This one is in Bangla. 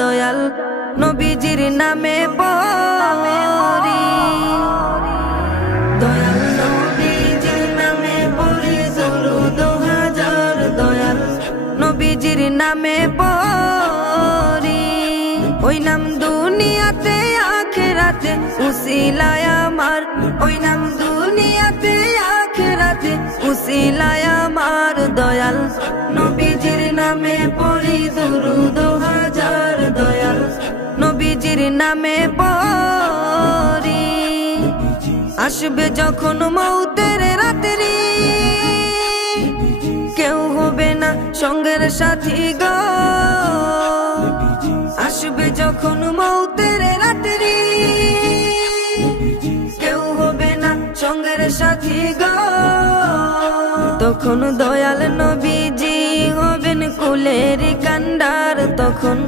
দয়াল নবীজির নামে পড়ি, দয়াল নবীজির নামে পড়ি দরুদ হাজার, দয়াল নবীজির নামে পড়ি। ওই নাম দুনিয়াতে আখিরাতে উসিলায় আমার, ওই নাম দুনিয়াতে আখিরাতে উসিলায় আমার, দয়াল নবীজির নামে পড়ি দরুদ হাজার, দয়াল নবীজির নামে পড়ি। আসবে যখন মৌতের রাত্রি, কেউ হবে না সঙ্গের সাথী গো, আসবে যখন মৌতের রাত্রি, কেউ হবে না সঙ্গের সাথী গো, তখন দয়াল নবীজি হবেন কুলের কান্ডার, তখন